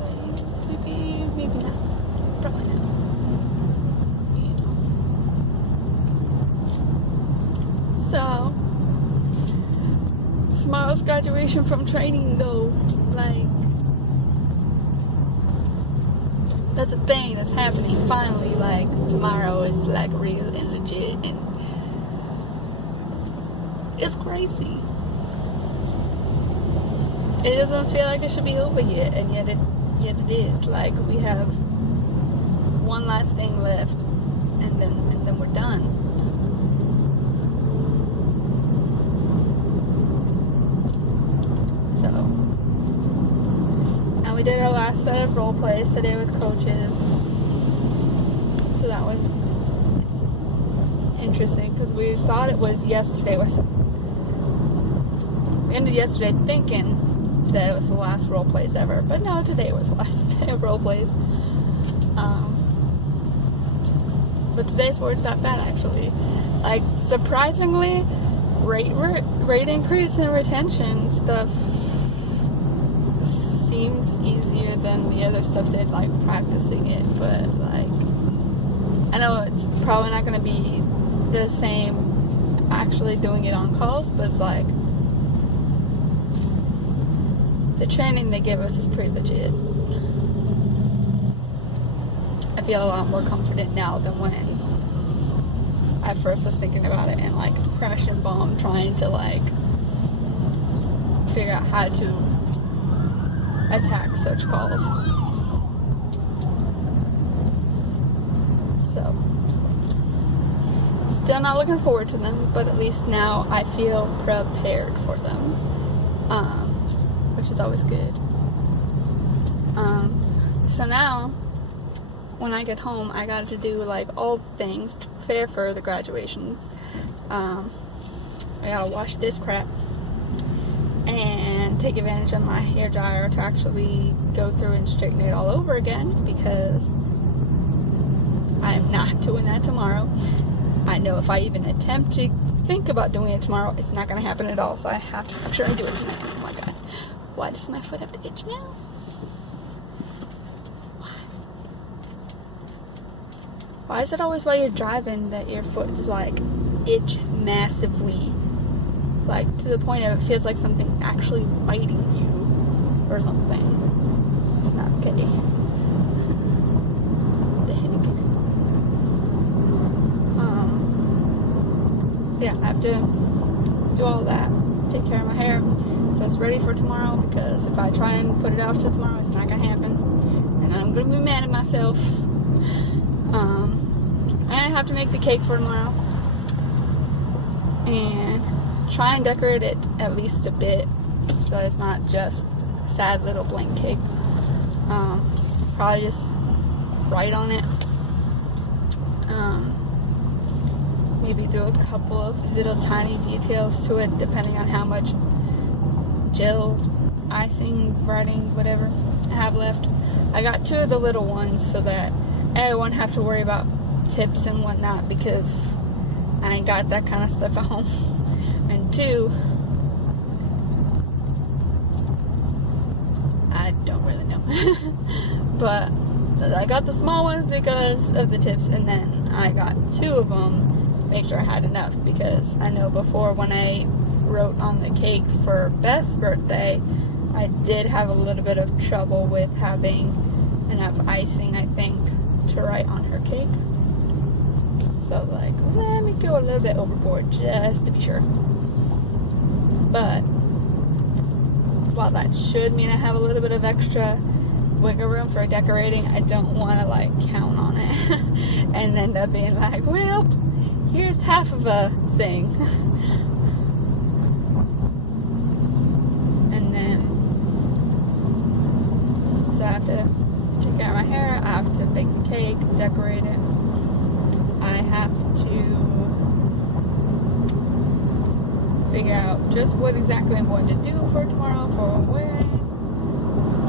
things. Maybe not. Probably not. You know. So, tomorrow's graduation from training though. Like, that's a thing that's happening finally. Like, tomorrow is like real and legit, and it's crazy. It doesn't feel like it should be over yet, and yet it is. Like, we have one last thing left, and then we're done. So, and we did our last set of role plays today with coaches. So that was interesting, because we thought it was yesterday. We ended yesterday thinking that it was the last role plays ever, but no, today was the last day of role plays. But today's weren't that bad actually. Like, surprisingly, rate increase and retention stuff seems easier than the other stuff did, like practicing it. But like, I know it's probably not going to be the same actually doing it on calls, but it's like, the training they give us is pretty legit. I feel a lot more confident now than when I first was thinking about it and like crash and bomb trying to like figure out how to attack such calls. So, still not looking forward to them, but at least now I feel prepared for them. Which is always good. So now, when I get home, I got to do like all things to prepare for the graduations. I gotta wash this crap and take advantage of my hair dryer to actually go through and straighten it all over again, because I'm not doing that tomorrow. I know if I even attempt to think about doing it tomorrow, it's not gonna happen at all. So I have to make sure I do it tonight. Oh my god. Why does my foot have to itch now? Why is it always while you're driving that your foot is like itch massively? Like, to the point of it feels like something actually biting you or something. It's not okay. The heck? Yeah, I have to do all that. Take care of my hair so it's ready for tomorrow, because if I try and put it off to tomorrow, it's not gonna happen, and I'm gonna be mad at myself. I have to make the cake for tomorrow and try and decorate it at least a bit so that it's not just a sad little blank cake. Probably just write on it. Maybe do a couple of little tiny details to it, depending on how much gel, icing, writing, whatever I have left. I got 2 of the little ones so that I won't have to worry about tips and whatnot, because I ain't got that kind of stuff at home. And 2, I don't really know. But I got the small ones because of the tips, and then I got 2 of them. Make sure I had enough, because I know before, when I wrote on the cake for Beth's birthday, I did have a little bit of trouble with having enough icing, I think, to write on her cake. So like, let me go a little bit overboard just to be sure. But while that should mean I have a little bit of extra wiggle room for decorating, I don't want to like count on it and end up being like, well, here's half of a thing. And then, so I have to take care of my hair, I have to bake the cake, decorate it. I have to figure out just what exactly I'm going to do for tomorrow, for wearing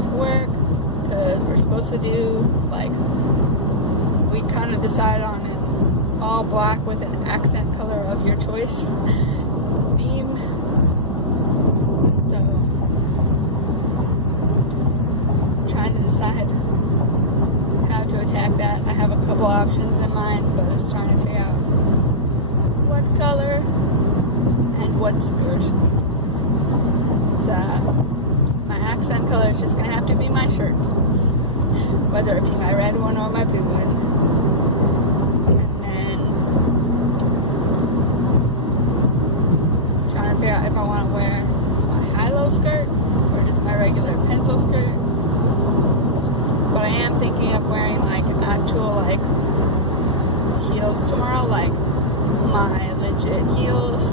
to work, because we're supposed to do, like, we kind of decided on an all black with an accent color of your choice theme. So, trying trying to decide how to attack that. I have a couple options in mind, but I was trying to figure out what color and what skirt. So my accent color is just gonna have to be my shirt, whether it be my red one or my blue one. And then trying to figure out if I want to wear my high-low skirt or just my regular pencil skirt. But I am thinking of wearing like actual like heels tomorrow, like my legit heels.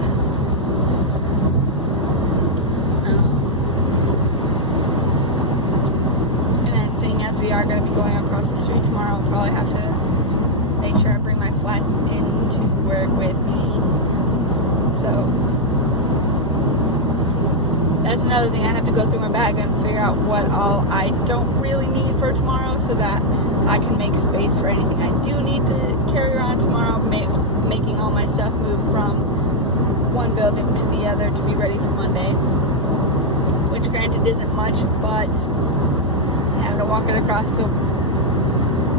And then seeing as we are going to be going across the street tomorrow, I'll probably have to make sure I bring my flats into work with me. So that's another thing. I have to go through my bag and figure out what all I don't really need for tomorrow so that I can make space for anything I do need to carry around tomorrow, making all my stuff move from one building to the other to be ready for Monday, which granted isn't much, but I have to walk it across the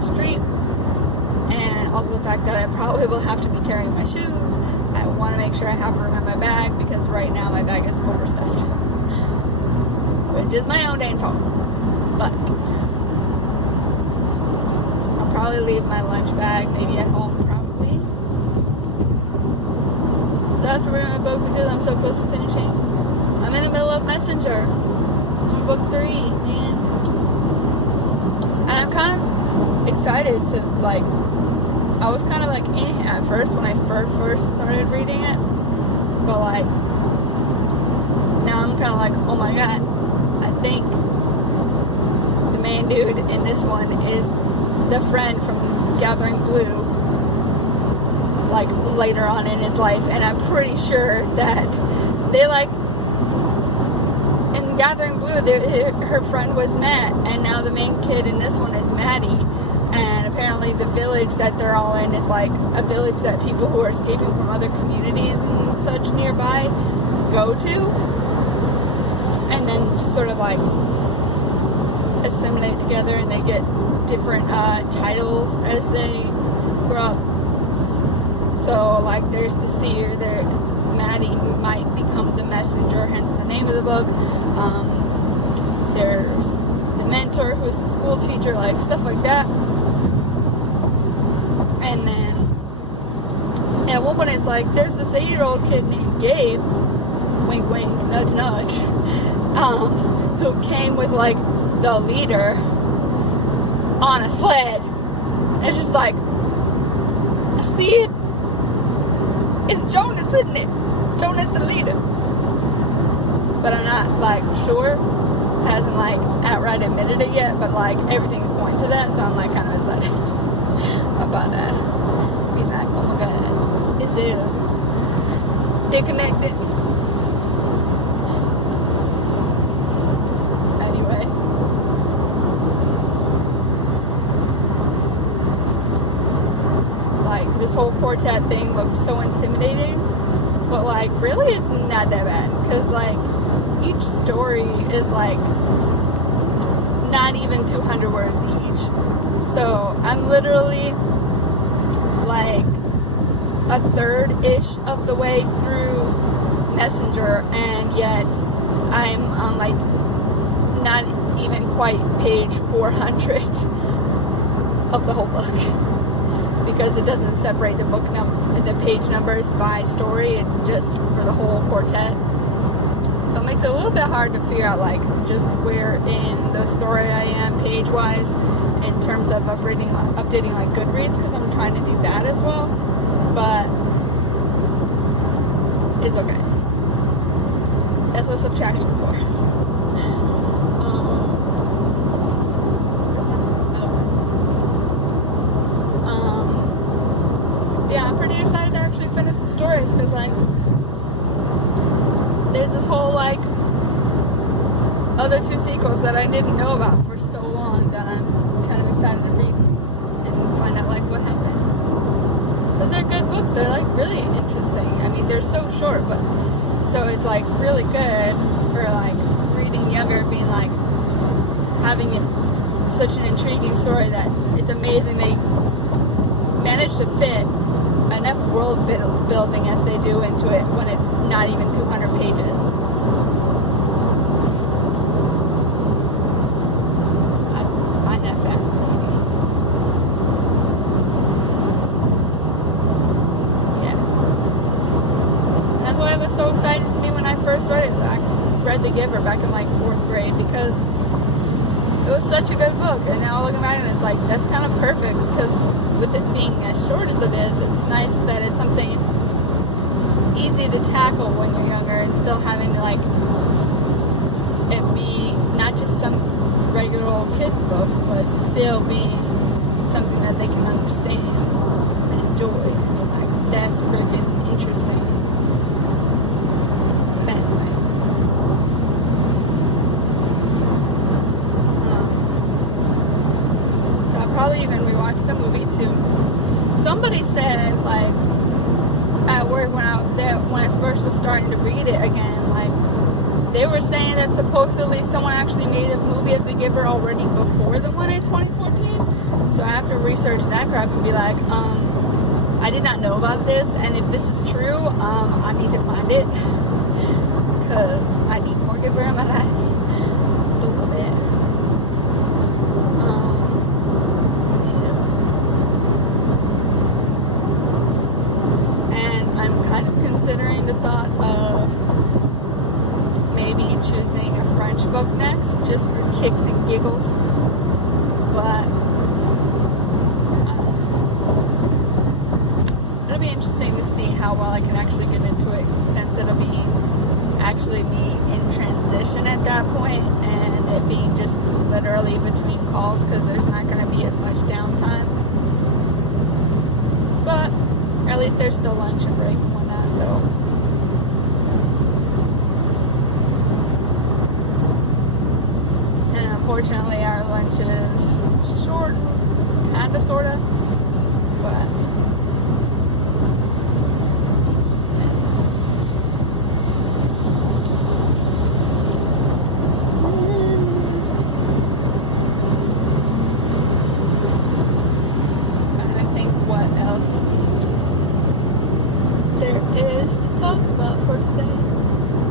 street, and also the fact that I probably will have to be carrying my shoes. I want to make sure I have room in my bag because right now my bag is overstuffed, which is my own dang fault. But I'll probably leave my lunch bag maybe at home, probably. So I have to read my book because I'm so close to finishing. I'm in the middle of Messenger. I'm book 3, man. And I'm kind of excited to, like, I was kind of like at first when I first started reading it, but like now I'm kind of like, oh my god, I think the main dude in this one is the friend from Gathering Blue, like later on in his life, and I'm pretty sure that they like in Gathering Blue her friend was Matt, and now the main kid in this one is Maddie. And apparently the village that they're all in is like a village that people who are escaping from other communities and such nearby go to. And then just sort of like assimilate together, and they get different titles as they grow up. So like there's the seer, there Maddie might become the messenger, hence the name of the book. There's the mentor who's the school teacher, like stuff like that. And then at one point it's like there's this 8-year-old kid named Gabe, wink wink, nudge nudge, who came with like the leader on a sled. And it's just like, I see it. It's Jonas, isn't it? Jonas the leader. But I'm not like sure. This hasn't like outright admitted it yet, but like everything's pointing to that, so I'm like kind of excited about that. Be like, oh my god, it's there. They're connected. Anyway. Like, this whole quartet thing looks so intimidating, but like, really it's not that bad, because like, each story is like, not even 200 words each. So I'm literally like a third-ish of the way through Messenger, and yet I'm on like not even quite page 400 of the whole book, because it doesn't separate the the page numbers by story, it's just for the whole quartet. So it makes it a little bit hard to figure out like just where in the story I am page-wise in terms of updating like Goodreads, because I'm trying to do that as well. But it's okay. That's what subtraction's for. Yeah, I'm pretty excited to actually finish the stories, because like there's this whole like other 2 sequels that I didn't know about for so long that I'm kind of excited to read and find out like what happened. Because they're good books, they're like really interesting. I mean, they're so short, but so it's like really good for like reading younger, being like having it such an intriguing story that it's amazing they managed to fit enough world building as they do into it when it's not even 200 pages. I find that fascinating. Yeah. And that's why it was so exciting to me when I first read it. I read The Giver back in like 4th grade because it was such a good book, and now looking back at it, it's like, that's kind of perfect, because with it being as short as it is, it's nice that it's something easy to tackle when you're younger, and still having to, like, it be not just some regular old kid's book, but still being something that they can understand and enjoy, and like, that's freaking interesting. But anyway. Probably even rewatch the movie too. Somebody said, like, at work when I first was starting to read it again, like, they were saying that supposedly someone actually made a movie of The Giver already before the one in 2014. So I have to research that crap and be like, I did not know about this, and if this is true, I need to find it because I need more Giver in my life, just a little bit. Considering the thought of maybe choosing a French book next, just for kicks and giggles, but it'll be interesting to see how well I can actually get into it, since it'll be actually be in transition at that point, and it being just literally between calls, because there's not going to be as much downtime, but at least there's still lunch and breaks and whatnot, so. And unfortunately, our lunch is short, kinda, sorta, but. I think what else there is to talk about for today.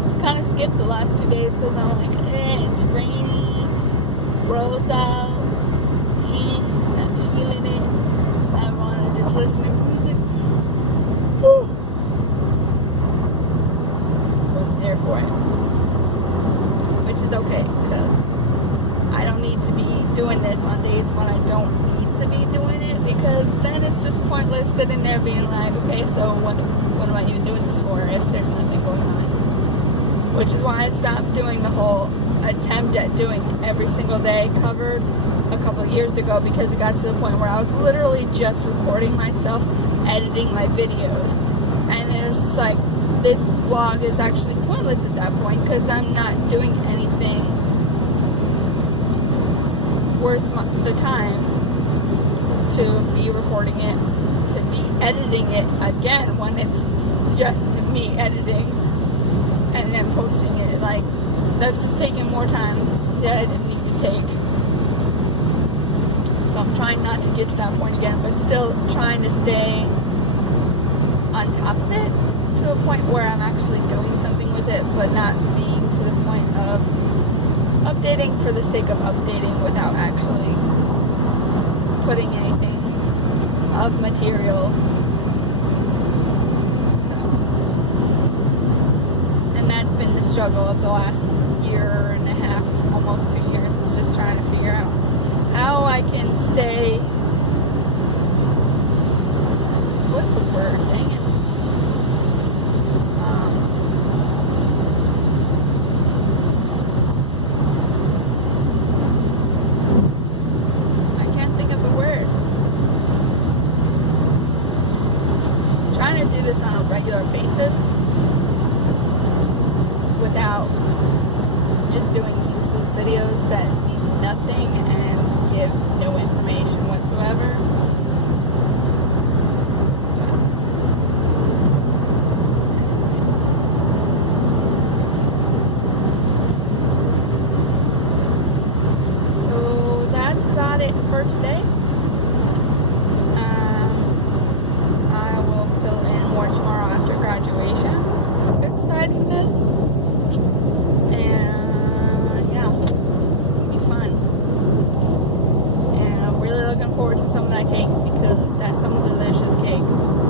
Just kind of skipped the last 2 days because I'm like, it's rainy, it's gross out, I'm not feeling it. I want to just listen to music. Whew. Just wasn't there for it. Which is okay, because I don't need to be doing this on days when I don't need to be doing it, because then it's just pointless sitting there being like, okay, so what am I even doing this for if there's nothing going on? Which is why I stopped doing the whole attempt at doing every single day covered a couple of years ago, because it got to the point where I was literally just recording myself editing my videos, and it was just like, this vlog is actually pointless at that point, because I'm not doing anything worth the time to be recording it, to be editing it again when it's just me editing and then posting it. Like, that's just taking more time that I didn't need to take. So I'm trying not to get to that point again, but still trying to stay on top of it to a point where I'm actually doing something with it, but not being to the point of updating for the sake of updating without actually putting anything of material. So, and that's been the struggle of the last year and a half, almost 2 years. It's just trying to figure out how I can stay, what's the word, dang it, I can't think of the word. I'm trying to do this on a regular basis without just doing useless videos that mean nothing and give no information whatsoever. So that's for today. I will fill in more tomorrow after graduation. Excitingness. And yeah, it'll be fun. And I'm really looking forward to some of that cake because that's some delicious cake.